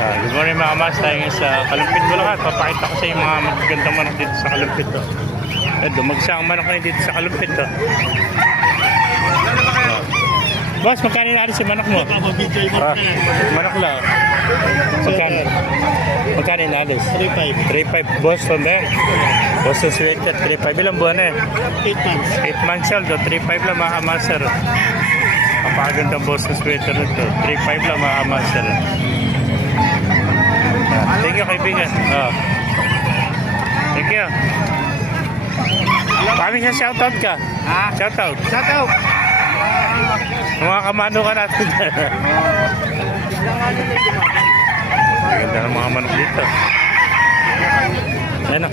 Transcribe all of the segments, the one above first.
Good morning mga kamas, tayo ngayon sa Kalumpit Bulacan. Papakita ko sa inyo mga magagandang manok dito sa Kalumpit to. Dumagsa ang manok ngayon dito sa Kalumpit to. Boss, magkano natin sa manok mo? Manok lang. Magkano natin? 3.5. 3.5 Boston eh. Boston sweater, 3.5. Ilang buwan eh? 8 months. 8 months old, 3.5 lang mga kamaster. Napakagandang Boston sweater nito. 3.5 lang mga kamaster. Thank you kaibigan. Thank you. Kami sa shoutout ka. Shoutout. Shoutout. Mga kamano ka natin. Maganda ng mga manok dito. Ayan o.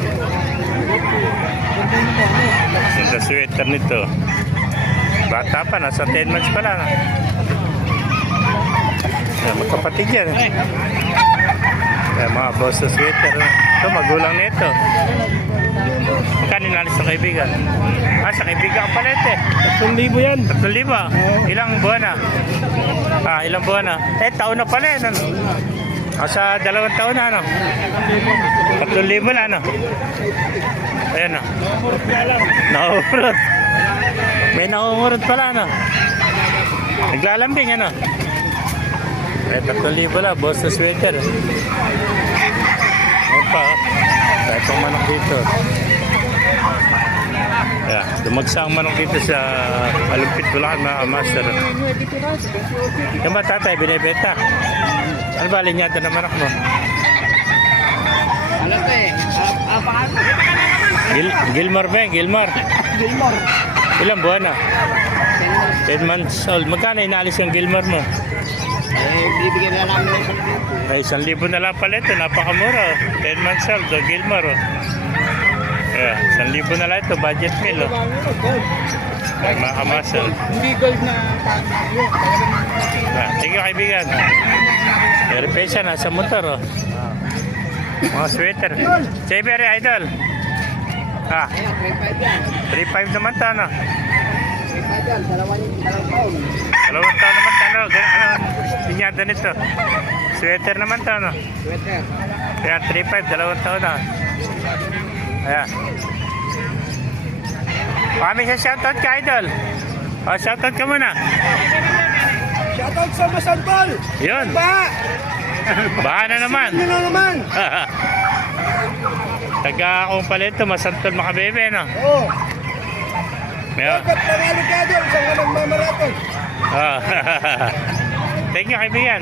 Ganda sweater nito. Bata pa, nasa 10 months pa lang. Magkapatid yan. Mga boss sa sweater. Ito, magulang nito. Magkano nalis sa kaibigan? Sa kaibigan pala ito eh. 3,000 yan. 3,000. Ilang buwan na? Ilang buwan na? Taon na pala eh. Sa 2 taon na ano? 3,000 na ano? Ayan o. Nakungurot. May nakungurot pala ano? Naglalambing ano? 3,000 lang. Boss sa sweater. Ayan pa o. Itong manok dito. Dumagsa ang manok dito sa Kalumpit Bulacan mga master. Yung ba tatay, binibenta? Ano ba linyata ng manok mo? Alam ko eh. Gilmar ba? Gilmar. Ilang buwan na? 10 months old. Magkano inaalis yung Gilmar mo? Bibigyan na namin ng 1,000 na lang pala ito. Napakamura. 10 months old. Gilmar. 1,000 na lang ito. Budget meal. Mga kamasal. Hindi gold na pangyo. Thank you kaibigan. Very pesa nasa motor. Mga sweater. Saber idol. 3.5 naman ito ano. 2 taon. 2 taon naman ito ano. Linyada nito. Sweater naman ito ano. Sweater. Kaya 3.5, 2 taon na. Ayan. Kami sa shoutout ka idol. Shoutout ka muna. Shoutout sa Masantol. Yun. Baka na naman. Sino na naman? Taga akong pala ito, Masantol Makabebe no? Oo. Meron. Dapat panalo ka doon sa walang mamaraton. Thank you kaibigan.